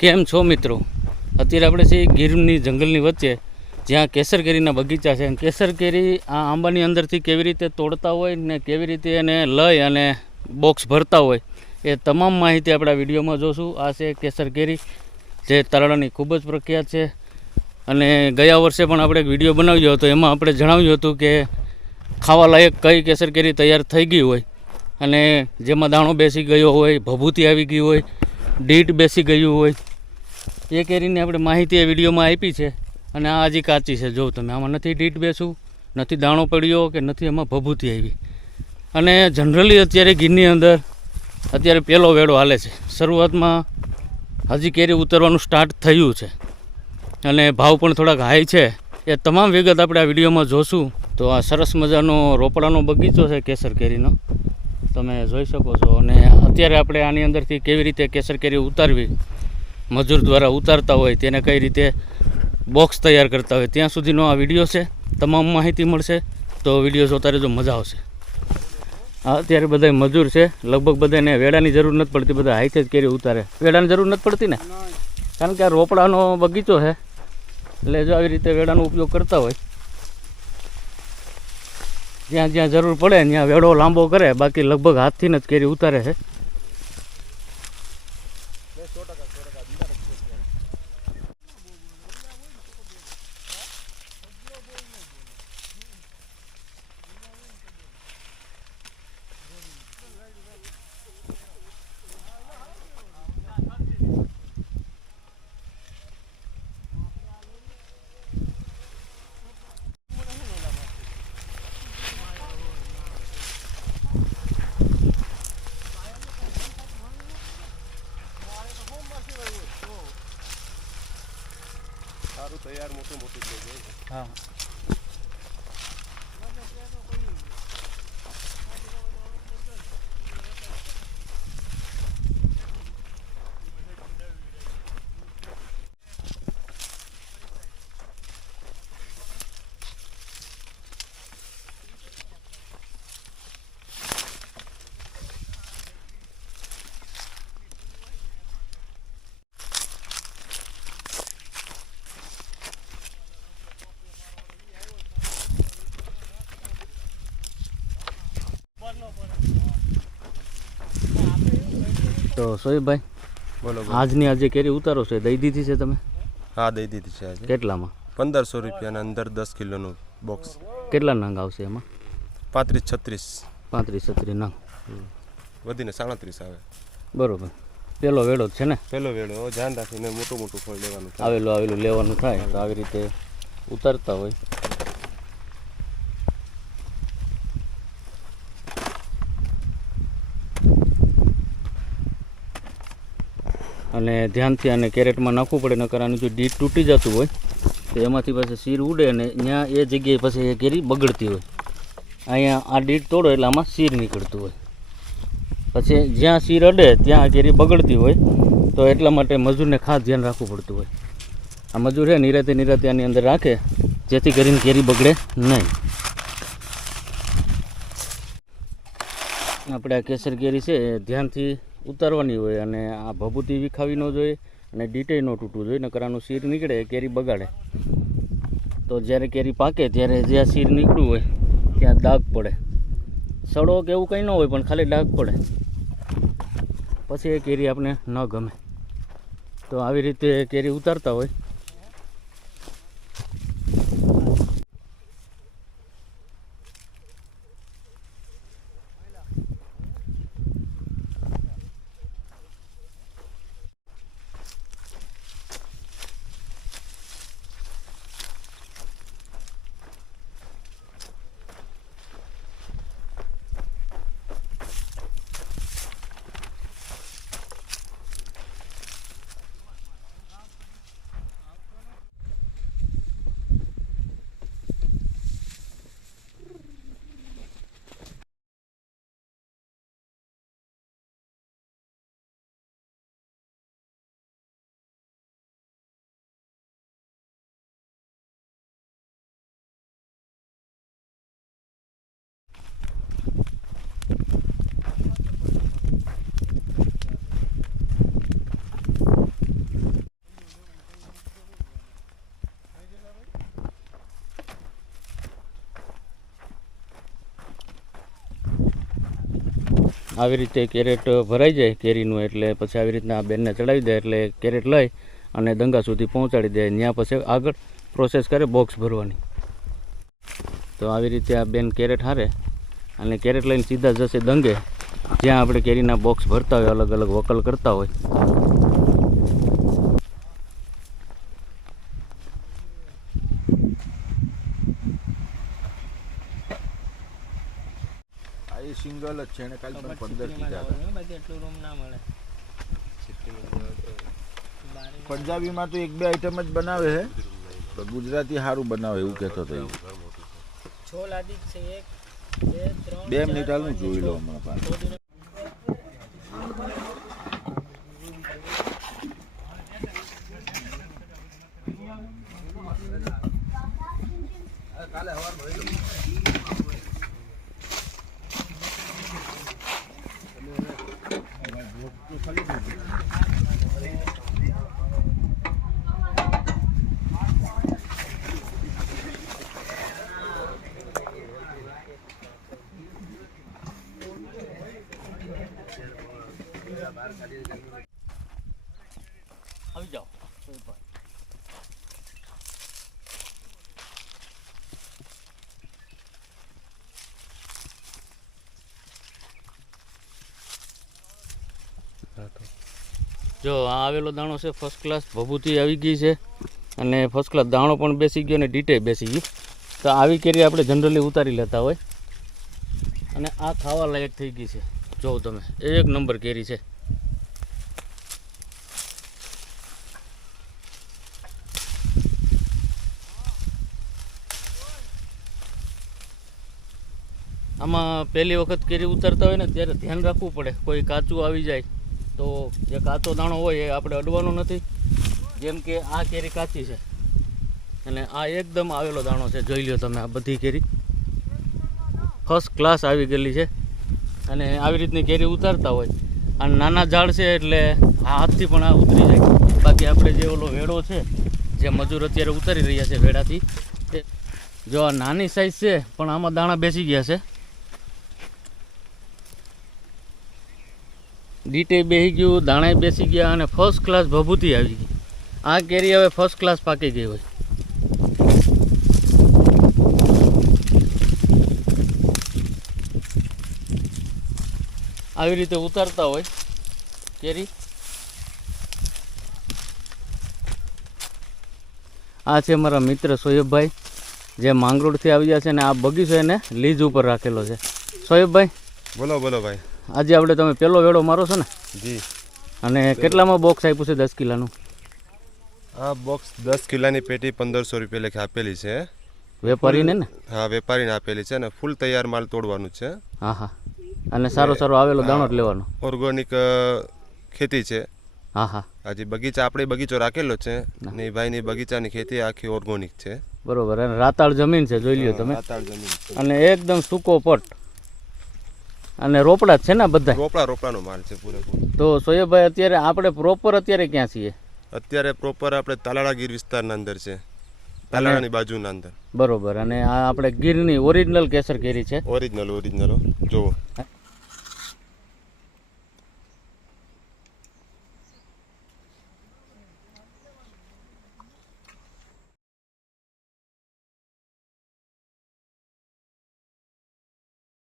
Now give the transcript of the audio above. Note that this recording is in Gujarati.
કેમ છો મિત્રો? અત્યારે આપણે છે ગીરની જંગલની વચ્ચે, જ્યાં કેસર કેરીના બગીચા છે. અને કેસર કેરી આ આંબાની અંદરથી કેવી રીતે તોડતા હોય ને કેવી રીતે એને લઈ અને બોક્સ ભરતા હોય, એ તમામ માહિતી આપણે આ વિડીયોમાં જોશું. આ છે કેસર કેરી જે તારાળાની ખૂબ જ પ્રખ્યાત છે. અને ગયા વર્ષે પણ આપણે એક વીડિયો બનાવ્યો હતો. એમાં આપણે જણાવ્યું હતું કે ખાવા લાયક કઈ કેસર કેરી તૈયાર થઈ ગઈ હોય. અને જેમાં દાણો બેસી ગયો હોય, ભભૂતી આવી ગઈ હોય, ડીટ બેસી ગયું હોય એ કેરીની આપણે માહિતી એ વિડીયોમાં આપી છે અને આ હજી કાચી છે. જો તમે આમાં નથી ડીટ બેસું નથી દાણો પડ્યો કે નથી એમાં ભભૂતી આવી. અને જનરલી અત્યારે ગીરની અંદર અત્યારે પહેલો વેળો હાલે છે. શરૂઆતમાં હજી કેરી ઉતરવાનું સ્ટાર્ટ થયું છે. અને ભાવ પણ થોડાક હાઈ છે. એ તમામ વિગત આપણે આ વિડીયોમાં જોશું. તો આ સરસ મજાનો રોપડાનો બગીચો છે કેસર કેરીનો. તમે જોઈ શકો છો. અને અત્યારે આપણે આની અંદરથી કેવી રીતે કેસર કેરી ઉતારવી મજૂર દ્વારા ઉતારતા હોય તેને કઈ રીતે બોક્સ તૈયાર કરતા હોય ત્યાં સુધીનો આ વીડિયો છે. તમામ માહિતી મળશે તો વીડિયો જોતા રહેજો મજા આવશે. અત્યારે બધા મજૂર છે. લગભગ બધાને વેડાની જરૂર નથી પડતી, બધા હાઈથે જ કેરી ઉતારે. વેડાની જરૂર નથી પડતી ને? કારણ કે આ રોપડાનો બગીચો છે. એટલે જો આવી રીતે વેડાનો ઉપયોગ કરતા હોય, જ્યાં જ્યાં જરૂર પડે, ત્યાં વેડો લાંબો કરે, બાકી લગભગ હાથથી જ કેરી ઉતારે છે સારું તૈયાર મોટું મોટું થઈ જાય હા. તો સોહીભાઈ બોલો આજની આજે કેરી ઉતારો છે દઈ દીધી છે તમે? હા દઈ દીધી છે આજે. કેટલામાં? પંદરસો રૂપિયાના અંદર દસ કિલોનું બોક્સ કેટલા નંગ આવશે એમાં? પાંત્રીસ છત્રીસ. પાંત્રીસ છત્રીસ નંગ. વધીને સાડત્રીસ આવે. બરોબર. પેલો વેળો છે ને? પેલો વેળો ધ્યાન રાખીને મોટું મોટું ફળ લેવાનું આવેલું આવેલું લેવાનું થાય. તો આવી રીતે ઉતારતા હોય. અને ધ્યાનથી આને કેરેટમાં નાખવું પડે, નકર આનું જો ડીટ તૂટી જતું હોય, તો એમાંથી પછી શીર ઉડે અને ત્યાં એ જગ્યાએ પછી એ કેરી બગડતી હોય. અહીંયા આ ડીટ તોડો એટલે આમાં શીર નીકળતું હોય. પછી જ્યાં શીર અડે, ત્યાં આ કેરી બગડતી હોય, તો એટલા માટે મજૂરને ખાસ ધ્યાન રાખવું પડતું હોય. આ મજૂર છે નિરાતે નિરાતે આની અંદર રાખે, જેથી કરીને કેરી બગડે નહીં. આપણે આ કેસર કેરી છે, એ ધ્યાનથી ઉતારવાની હોય અને આ ભભૂતિ વિખાવી ન જોઈએ અને ડીટે ન તૂટવું જોઈએ નકરાનું શીર નીકળે, કેરી બગાડે. તો જ્યારે કેરી પાકે, ત્યારે જ્યાં શીર નીકળ્યું હોય, ત્યાં દાગ પડે. સડો કે એવું કંઈ ન હોય, પણ ખાલી દાગ પડે. પછી એ કેરી આપણે ન ગમે. તો આવી રીતે કેરી ઉતારતા હોય આવી રીતે કેરેટ ભરાઈ જાય કેરીનું એટલે પછી આવી રીતના આ બેનને ચડાવી દે એટલે કેરેટ લઈ અને દંગા સુધી પહોંચાડી દે. ત્યાં પછી આગળ પ્રોસેસ કરે બોક્સ ભરવાની. તો આવી રીતે આ બેન કેરેટ હારે અને કેરેટ લઈને સીધા જશે દંગે. જ્યાં આપણે કેરીના બોક્સ ભરતા હોય અલગ અલગ વકલ કરતા હોય. એ સિંગલ જ છે એને કાલે પણ પંદર કીધા હતા પંજાબીમાં તો એક બે આઈટમ જ બનાવે છે પણ ગુજરાતી સારું બનાવે એવું કહેતો હતો એવું છોલ આદિક છે એક બે મિનિટ હાલ જોઈ લો હમણાં પાછું આવી જાઓ. જો આ આવેલો દાણો છે ફર્સ્ટ ક્લાસ ભભૂતિ આવી ગઈ છે અને ફર્સ્ટ ક્લાસ દાણો પણ બેસી ગયો અને ડીટે બેસી ગયું. તો આવી કેરી આપણે જનરલી ઉતારી લેતા હોય. અને આ ખાવા લાયક થઈ ગઈ છે. જો તમે, એક નંબર કેરી છે. આમાં પહેલી વખત કેરી ઉતારતા હોય ને ત્યારે ધ્યાન રાખવું પડે. કોઈ કાચું આવી જાય તો જે કાચો દાણો હોય એ આપણે અડવાનો નથી. જેમ કે આ કેરી કાચી છે. અને આ એકદમ આવેલો દાણો છે. જોઈ લ્યો તમે આ બધી કેરી. ફર્સ્ટ ક્લાસ આવી ગયેલી છે. અને આવી રીતની કેરી ઉતારતા હોય. અને નાના ઝાડ છે એટલે આ હાથથી પણ આ ઉતરી જાય. બાકી આપણે જે ઓલો વેડો છે, જે મજૂર અત્યારે ઉતારી રહ્યા છે વેડાથી, તે જો આ નાની સાઈઝ છે, પણ આમાં દાણા બેસી ગયા છે. ડીટે બેસી ગયું દાણા બેસી ગયા અને ફર્સ્ટ ક્લાસ ભભૂતિ આવી ગઈ. આ કેરી હવે ફર્સ્ટ ક્લાસ પાકી ગઈ હોય. આવી રીતે ઉતારતા હોય કેરી. આ છે મારા મિત્ર સોયબભાઈ, જે માંગરોળથી આવ્યા છે અને આ બગીચો એને લીઝ ઉપર રાખેલો છે. સોયબભાઈ? બોલો બોલો ભાઈ. આજે આપણે તમે પહેલો વેળો મારો છો ને? જી. અને કેટલામાં બોક્સ આપ્યું છે દસ કિલાનું? આ બોક્સ દસ કિલાની પેટી પંદરસો રૂપિયા લેખે આપેલી છે. વેપારીને ને? હા વેપારીને આપેલી છે અને ફૂલ તૈયાર માલ તોડવાનું છે. હા હા અને સારો સારો આવેલો દાણો જ લેવાનો. ઓર્ગોનિક ખેતી છે. હા હા આજે બગીચા આપણે બગીચો રાખેલો છે ને એ ભાઈની બગીચાની ખેતી આખી ઓર્ગોનિક છે. બરોબર. અને રાતાળ જમીન છે જોઈ લ્યો તમે. રાતાળ જમીન અને એકદમ સૂકો પટ. અને રોપડા છે ને બધા? રોપડા રોપડાનો માલ છે પૂરેપૂરો. તો સોયબભાઈ અત્યારે આપણે પ્રોપર અત્યારે ક્યાં છીએ? અત્યારે પ્રોપર આપણે તાલાળા ગીર વિસ્તારના અંદર છે. તાલાળાની બાજુના અંદર. બરોબર. અને આ આપણે ગીરની ઓરિજિનલ કેસર કેરી છે. ઓરિજિનલ ઓરિજિનલ જુઓ.